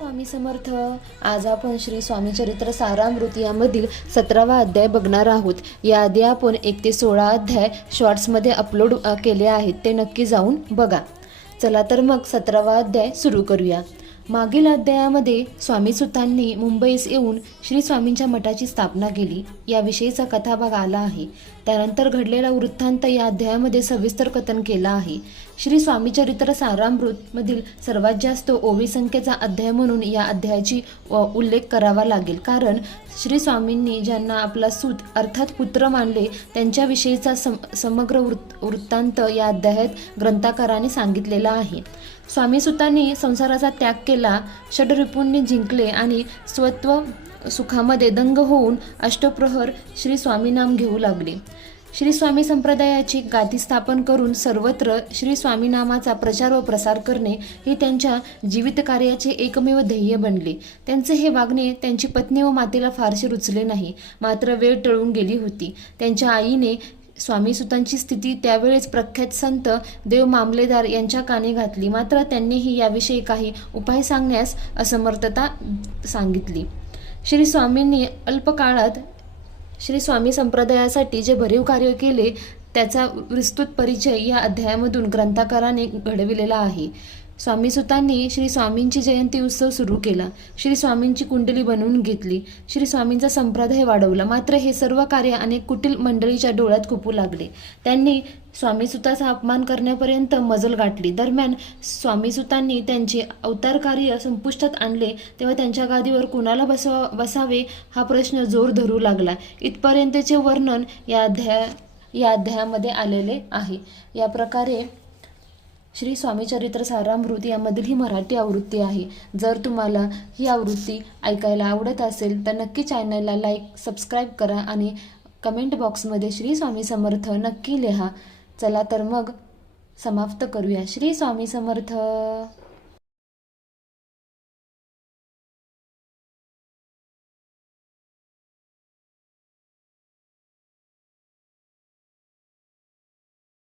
स्वामी समर्थ. आज आपण श्री स्वामी चरित्र सारामृत यामधील 17वा अध्याय बघणार आहोत. याआधी आपण 1 ते 16 अध्याय शॉर्ट्समध्ये अपलोड केले आहेत, ते नक्की जाऊन बघा. चला तर मग 17वा अध्याय सुरू करूया. मागील अध्यायामध्ये स्वामीसुतांनी मुंबईस येऊन श्री स्वामींच्या मठाची स्थापना केली याविषयीचा कथाभाग आला आहे. त्यानंतर घडलेला वृत्तांत या अध्यायामध्ये सविस्तर कथन केला आहे. श्री स्वामी चरित्र सारामृत मधील सर्वात जास्त ओवी संख्येचा अध्याय म्हणून या अध्यायाची उल्लेख करावा लागेल, कारण श्री स्वामींनी ज्यांना आपला सूत अर्थात पुत्र मानले त्यांच्याविषयीचा समग्र वृत्तांत या अध्यायात ग्रंथकाराने सांगितलेला आहे. स्वामीसुतांनी संसाराचा त्याग केला, षड्रिपूंनी जिंकले आणि स्वत्व सुखामध्ये दंग होऊन अष्टप्रहर श्री स्वामी नाम घेऊ लागले. श्री स्वामी संप्रदायाची गादी स्थापन करून सर्वत्र श्री स्वामी नामाचा प्रचार व प्रसार करणे हे त्यांच्या जीवित कार्याचे एकमेव ध्येय बनले. त्यांचे हे वागणे त्यांची पत्नी व मातेला फारसे रुचले नाही. मात्र वेळ टळून गेली होती. त्यांच्या आईने स्वामीसुतांची स्थिती त्यावेळेस प्रख्यात संत देव मामलेदार यांच्या कानी घातली. मात्र त्यांनीही याविषयी काही उपाय सांगण्यास असमर्थता सांगितली. श्री स्वामींनी अल्पकाळात श्री स्वामी संप्रदायासाठी जे भरीव कार्य केले त्याचा विस्तृत परिचय या अध्यायामधून ग्रंथकाराने घडविलेला आहे. स्वामीसुतांनी श्री स्वामींची जयंती उत्सव सुरू केला. श्री स्वामींची कुंडली बनवून घेतली. श्री स्वामींचा संप्रदाय वाढवला. मात्र हे सर्व कार्य अनेक कुटील मंडळीच्या डोळ्यात खुपू लागले. त्यांनी स्वामीसुताचा अपमान करण्यापर्यंत मजल गाठली. दरम्यान स्वामीसुतांनी त्यांचे अवतार कार्य संपुष्टात आणले तेव्हा त्यांच्या गादीवर कुणाला बसावे हा प्रश्न जोर धरू लागला. इथपर्यंतचे वर्णन या अध्यायामध्ये आलेले आहे. या प्रकारे श्री स्वामी चरित्र सारामृत यामधील ही मराठी आवृत्ती आहे. जर तुम्हाला ही आवृत्ती ऐकायला आवडत असेल तर नक्की चॅनलला लाईक सबस्क्राईब करा आणि कमेंट बॉक्समध्ये श्री स्वामी समर्थ नक्की लिहा. चला तर मग समाप्त करूया. श्री स्वामी समर्थ.